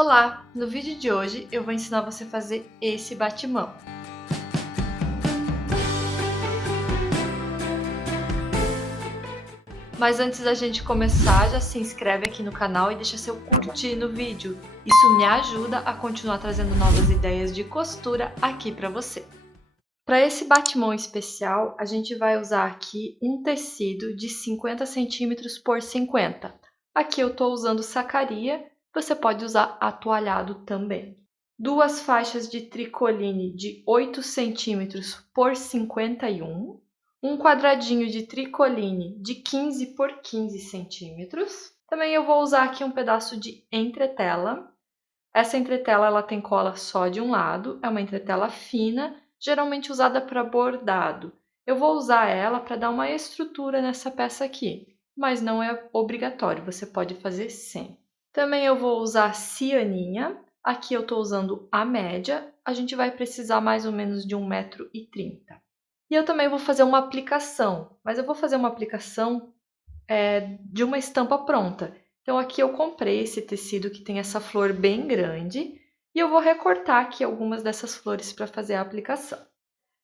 Olá! No vídeo de hoje eu vou ensinar você a fazer esse batimão. Mas antes da gente começar, já se inscreve aqui no canal e deixa seu curtir no vídeo. Isso me ajuda a continuar trazendo novas ideias de costura aqui para você. Para esse batimão especial, a gente vai usar aqui um tecido de 50 centímetros por 50. Aqui eu estou usando sacaria, você pode usar atoalhado também. Duas faixas de tricoline de 8 centímetros por 51. Um quadradinho de tricoline de 15 por 15 centímetros. Também eu vou usar aqui um pedaço de entretela. Essa entretela ela tem cola só de um lado, é uma entretela fina, geralmente usada para bordado. Eu vou usar ela para dar uma estrutura nessa peça aqui, mas não é obrigatório, você pode fazer sem. Também eu vou usar cianinha, aqui eu estou usando a média, a gente vai precisar mais ou menos de 1,30 m. E eu também vou fazer uma aplicação, mas eu vou fazer uma aplicação de uma estampa pronta. Então aqui eu comprei esse tecido que tem essa flor bem grande e eu vou recortar aqui algumas dessas flores para fazer a aplicação.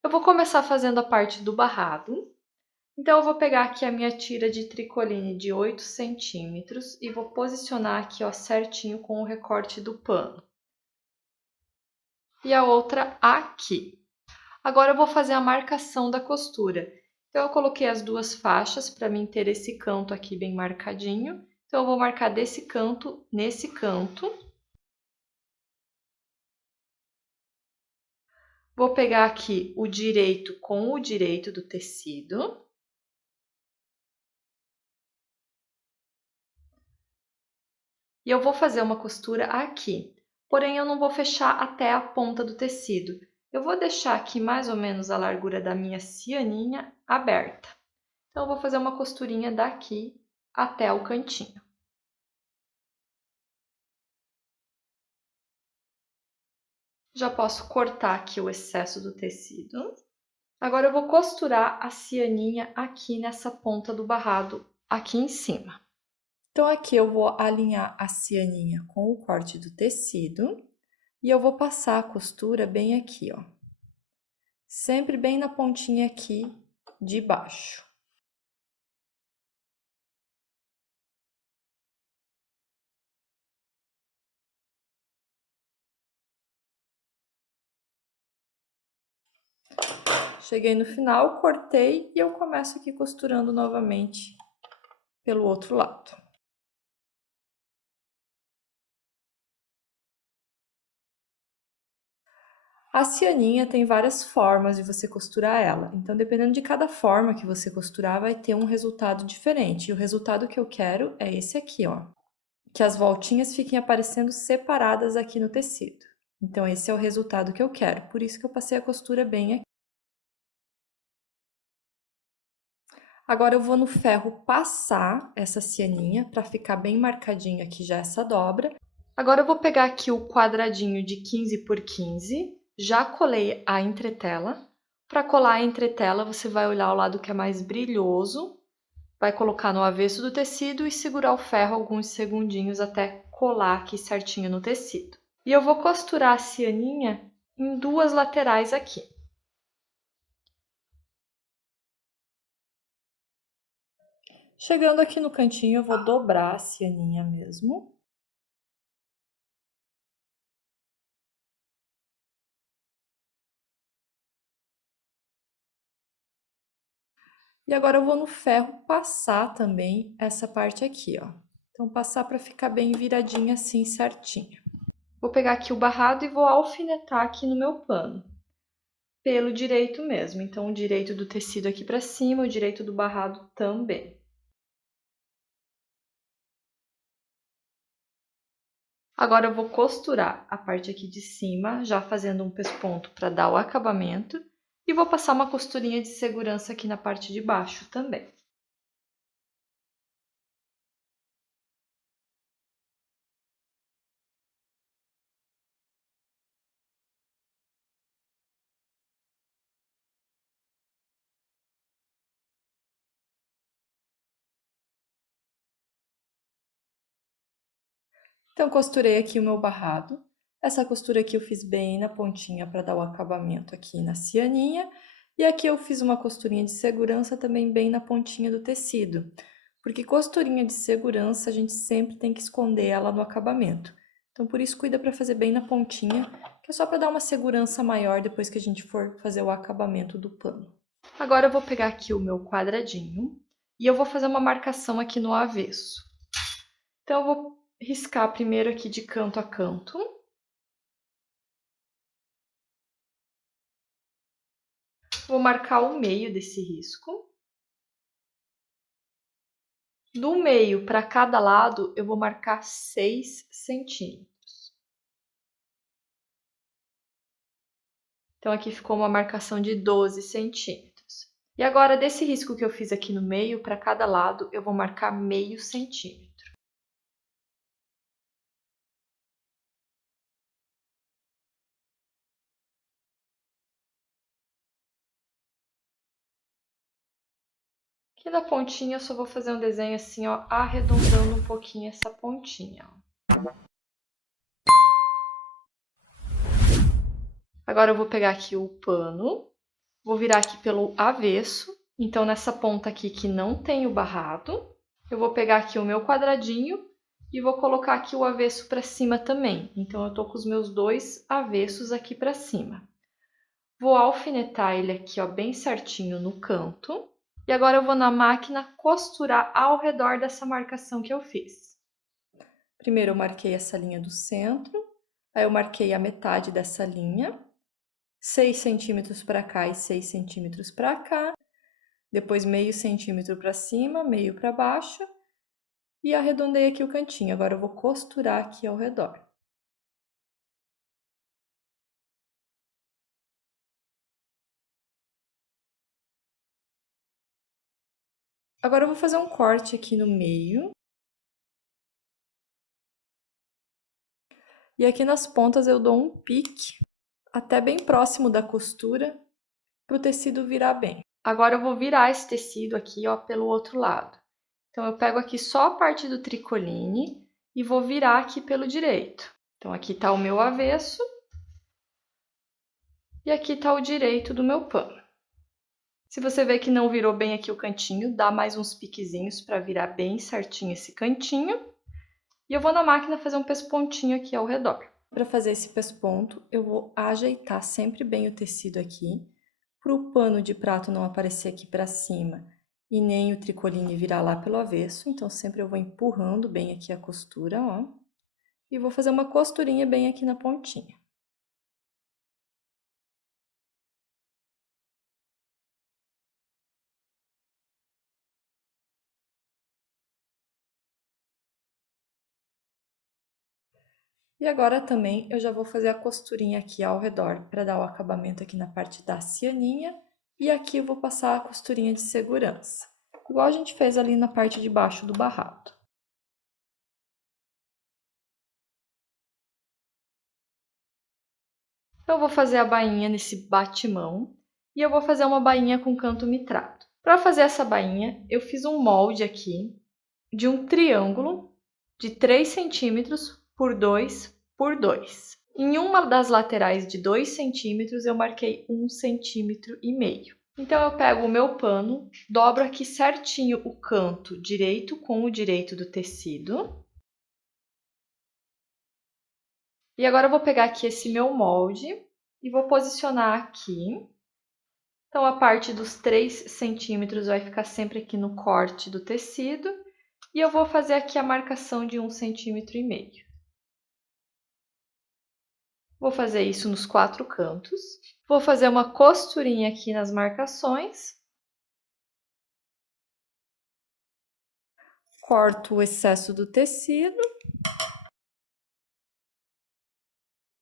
Eu vou começar fazendo a parte do barrado. Então eu vou pegar aqui a minha tira de tricoline de 8 centímetros e vou posicionar aqui ó, certinho com o recorte do pano. E a outra aqui. Agora eu vou fazer a marcação da costura. Então eu coloquei as duas faixas para mim ter esse canto aqui bem marcadinho. Então eu vou marcar desse canto nesse canto. Vou pegar aqui o direito com o direito do tecido. E eu vou fazer uma costura aqui. Porém, eu não vou fechar até a ponta do tecido. Eu vou deixar aqui mais ou menos a largura da minha cianinha aberta. Então, eu vou fazer uma costurinha daqui até o cantinho. Já posso cortar aqui o excesso do tecido. Agora eu vou costurar a cianinha aqui nessa ponta do barrado, aqui em cima. Então aqui eu vou alinhar a cianinha com o corte do tecido e eu vou passar a costura bem aqui, ó. Sempre bem na pontinha aqui de baixo. Cheguei no final, cortei e eu começo aqui costurando novamente pelo outro lado. A cianinha tem várias formas de você costurar ela, então dependendo de cada forma que você costurar, vai ter um resultado diferente. E o resultado que eu quero é esse aqui, ó. Que as voltinhas fiquem aparecendo separadas aqui no tecido. Então esse é o resultado que eu quero, por isso que eu passei a costura bem aqui. Agora eu vou no ferro passar essa cianinha para ficar bem marcadinho aqui já essa dobra. Agora eu vou pegar aqui o quadradinho de 15 por 15, já colei a entretela. Para colar a entretela, você vai olhar o lado que é mais brilhoso, vai colocar no avesso do tecido e segurar o ferro alguns segundinhos até colar aqui certinho no tecido. E eu vou costurar a cianinha em duas laterais aqui. Chegando aqui no cantinho, eu vou dobrar a cianinha mesmo. E agora eu vou no ferro passar também essa parte aqui, ó. Então, passar para ficar bem viradinha assim, certinho. Vou pegar aqui o barrado e vou alfinetar aqui no meu pano. Pelo direito mesmo. Então, o direito do tecido aqui para cima, o direito do barrado também. Agora eu vou costurar a parte aqui de cima, já fazendo um pesponto para dar o acabamento. E vou passar uma costurinha de segurança aqui na parte de baixo também. Então, costurei aqui o meu barrado. Essa costura aqui eu fiz bem na pontinha para dar o acabamento aqui na cianinha. E aqui eu fiz uma costurinha de segurança também bem na pontinha do tecido. Porque costurinha de segurança a gente sempre tem que esconder ela no acabamento. Então, por isso, cuida para fazer bem na pontinha, que é só para dar uma segurança maior depois que a gente for fazer o acabamento do pano. Agora eu vou pegar aqui o meu quadradinho e eu vou fazer uma marcação aqui no avesso. Então, eu vou riscar primeiro aqui de canto a canto. Vou marcar o meio desse risco. Do meio para cada lado, eu vou marcar 6 centímetros. Então, aqui ficou uma marcação de 12 centímetros. E agora, desse risco que eu fiz aqui no meio, para cada lado, eu vou marcar meio centímetro. Aqui na pontinha eu só vou fazer um desenho assim, ó, arredondando um pouquinho essa pontinha, ó. Agora eu vou pegar aqui o pano, vou virar aqui pelo avesso. Então, nessa ponta aqui que não tem o barrado, eu vou pegar aqui o meu quadradinho e vou colocar aqui o avesso para cima também. Então, eu tô com os meus dois avessos aqui para cima. Vou alfinetar ele aqui, ó, bem certinho no canto. E agora eu vou na máquina costurar ao redor dessa marcação que eu fiz. Primeiro eu marquei essa linha do centro, aí eu marquei a metade dessa linha, 6 centímetros para cá e 6 centímetros para cá, depois meio centímetro para cima, meio para baixo, e arredondei aqui o cantinho. Agora eu vou costurar aqui ao redor. Agora eu vou fazer um corte aqui no meio. E aqui nas pontas eu dou um pique, até bem próximo da costura, para o tecido virar bem. Agora eu vou virar esse tecido aqui, ó, pelo outro lado. Então, eu pego aqui só a parte do tricoline e vou virar aqui pelo direito. Então, aqui tá o meu avesso e aqui tá o direito do meu pano. Se você vê que não virou bem aqui o cantinho, dá mais uns piquezinhos para virar bem certinho esse cantinho. E eu vou na máquina fazer um pespontinho aqui ao redor. Para fazer esse pesponto, eu vou ajeitar sempre bem o tecido aqui, para o pano de prato não aparecer aqui para cima e nem o tricoline virar lá pelo avesso. Então, sempre eu vou empurrando bem aqui a costura, ó. E vou fazer uma costurinha bem aqui na pontinha. E agora também eu já vou fazer a costurinha aqui ao redor, para dar o acabamento aqui na parte da cianinha. E aqui eu vou passar a costurinha de segurança, igual a gente fez ali na parte de baixo do barrado. Eu vou fazer a bainha nesse batimão e eu vou fazer uma bainha com canto mitrado. Para fazer essa bainha, eu fiz um molde aqui de um triângulo de 3 centímetros por 2 por 2. Em uma das laterais de 2 centímetros, eu marquei 1,5 centímetro. Então, eu pego o meu pano, dobro aqui certinho o canto direito com o direito do tecido. E agora eu vou pegar aqui esse meu molde e vou posicionar aqui. Então, a parte dos 3 centímetros vai ficar sempre aqui no corte do tecido. E eu vou fazer aqui a marcação de 1,5 centímetro. Vou fazer isso nos 4 cantos. Vou fazer uma costurinha aqui nas marcações. Corto o excesso do tecido.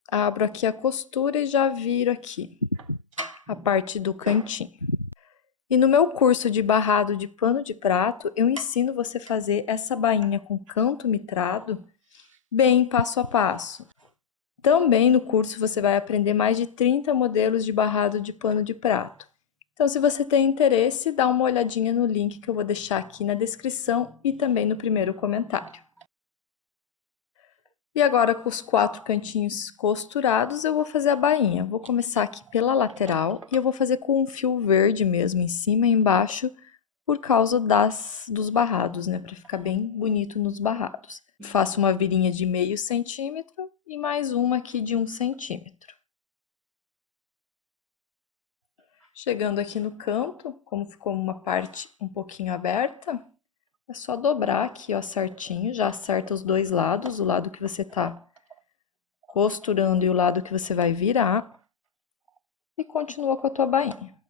Abro aqui a costura e já viro aqui a parte do cantinho. E no meu curso de barrado de pano de prato, eu ensino você a fazer essa bainha com canto mitrado bem passo a passo. Também no curso você vai aprender mais de 30 modelos de barrado de pano de prato. Então, se você tem interesse, dá uma olhadinha no link que eu vou deixar aqui na descrição e também no primeiro comentário. E agora, com os 4 cantinhos costurados, eu vou fazer a bainha. Vou começar aqui pela lateral e eu vou fazer com um fio verde mesmo, em cima e embaixo, por causa dos barrados, né? Para ficar bem bonito nos barrados. Faço uma virinha de meio centímetro e mais uma aqui de 1 centímetro. Chegando aqui no canto, como ficou uma parte um pouquinho aberta, é só dobrar aqui, ó, certinho. Já acerta os 2 lados, o lado que você tá costurando e o lado que você vai virar, e continua com a tua bainha.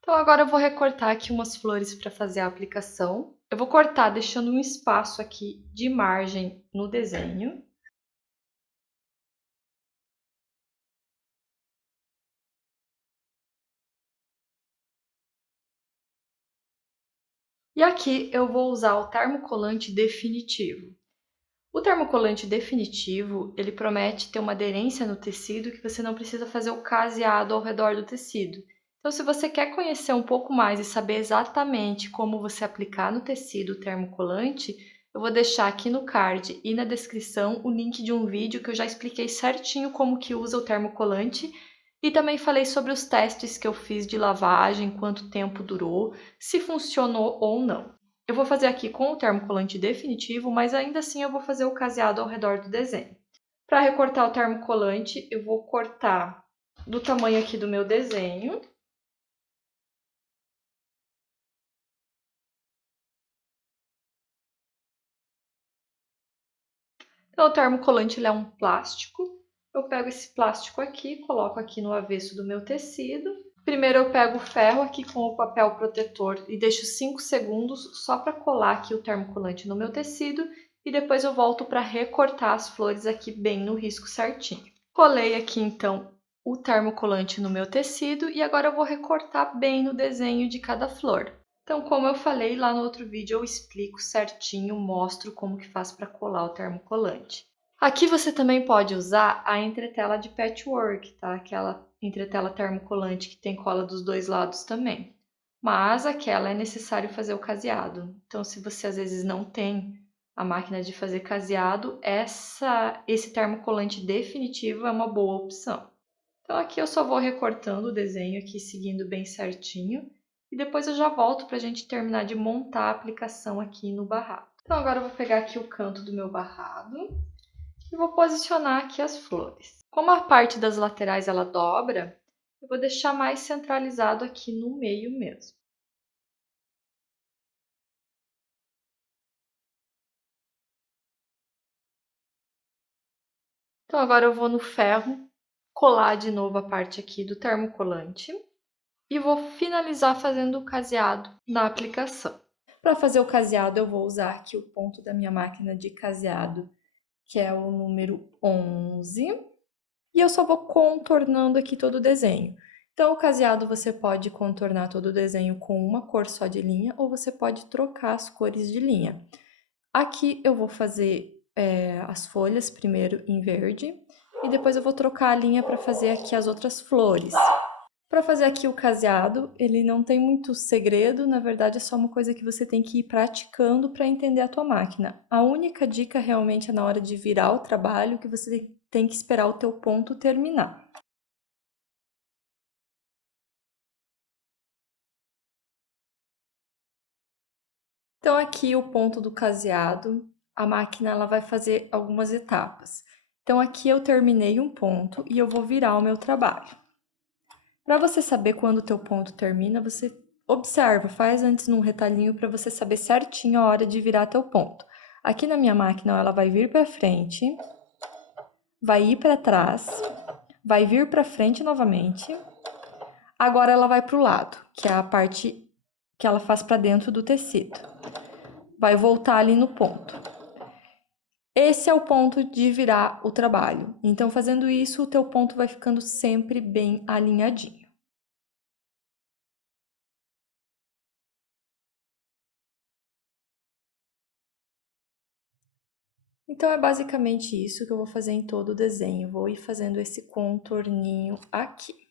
Então agora eu vou recortar aqui umas flores para fazer a aplicação. Eu vou cortar deixando um espaço aqui de margem no desenho. E aqui eu vou usar o termocolante definitivo. O termocolante definitivo, ele promete ter uma aderência no tecido que você não precisa fazer o caseado ao redor do tecido. Então, se você quer conhecer um pouco mais e saber exatamente como você aplicar no tecido o termocolante, eu vou deixar aqui no card e na descrição o link de um vídeo que eu já expliquei certinho como que usa o termocolante e também falei sobre os testes que eu fiz de lavagem, quanto tempo durou, se funcionou ou não. Eu vou fazer aqui com o termocolante definitivo, mas ainda assim eu vou fazer o caseado ao redor do desenho. Para recortar o termocolante, eu vou cortar do tamanho aqui do meu desenho. Então, o termocolante ele é um plástico. Eu pego esse plástico aqui, coloco aqui no avesso do meu tecido. Primeiro eu pego o ferro aqui com o papel protetor e deixo 5 segundos só para colar aqui o termocolante no meu tecido e depois eu volto para recortar as flores aqui bem no risco certinho. Colei aqui então o termocolante no meu tecido e agora eu vou recortar bem no desenho de cada flor. Então, como eu falei lá no outro vídeo, eu explico certinho, mostro como que faz para colar o termocolante. Aqui você também pode usar a entretela de patchwork, tá? Aquela entretela termocolante que tem cola dos 2 lados também. Mas aquela é necessário fazer o caseado. Então, se você às vezes não tem a máquina de fazer caseado, esse termocolante definitivo é uma boa opção. Então aqui eu só vou recortando o desenho aqui, seguindo bem certinho. E depois eu já volto para a gente terminar de montar a aplicação aqui no barrado. Então agora eu vou pegar aqui o canto do meu barrado e vou posicionar aqui as flores. Como a parte das laterais ela dobra, eu vou deixar mais centralizado aqui no meio mesmo. Então agora eu vou no ferro colar de novo a parte aqui do termocolante e vou finalizar fazendo o caseado na aplicação. Para fazer o caseado, eu vou usar aqui o ponto da minha máquina de caseado, que é o número 11, e eu só vou contornando aqui todo o desenho. Então, o caseado você pode contornar todo o desenho com uma cor só de linha, ou você pode trocar as cores de linha. Aqui eu vou fazer as folhas primeiro em verde, e depois eu vou trocar a linha para fazer aqui as outras flores. Para fazer aqui o caseado, ele não tem muito segredo, na verdade é só uma coisa que você tem que ir praticando para entender a tua máquina. A única dica realmente é na hora de virar o trabalho, que você tem que esperar o teu ponto terminar. Então aqui o ponto do caseado, a máquina ela vai fazer algumas etapas. Então aqui eu terminei um ponto e eu vou virar o meu trabalho. Para você saber quando o teu ponto termina, você observa, faz antes num retalhinho para você saber certinho a hora de virar teu ponto. Aqui na minha máquina, ela vai vir para frente, vai ir para trás, vai vir para frente novamente. Agora ela vai para o lado, que é a parte que ela faz para dentro do tecido. Vai voltar ali no ponto. Esse é o ponto de virar o trabalho. Então, fazendo isso, o teu ponto vai ficando sempre bem alinhadinho. Então, é basicamente isso que eu vou fazer em todo o desenho. Vou ir fazendo esse contorninho aqui.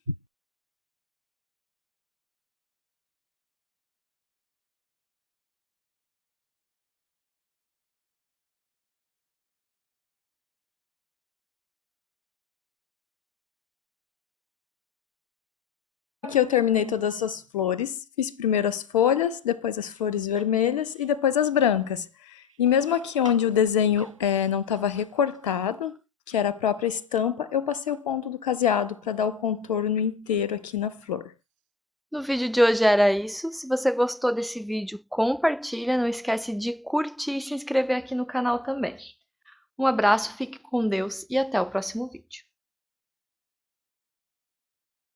Aqui eu terminei todas as flores, fiz primeiro as folhas, depois as flores vermelhas e depois as brancas. E mesmo aqui onde o desenho não estava recortado, que era a própria estampa, eu passei o ponto do caseado para dar o contorno inteiro aqui na flor. No vídeo de hoje era isso. Se você gostou desse vídeo, compartilha, não esquece de curtir e se inscrever aqui no canal também. Um abraço, fique com Deus e até o próximo vídeo.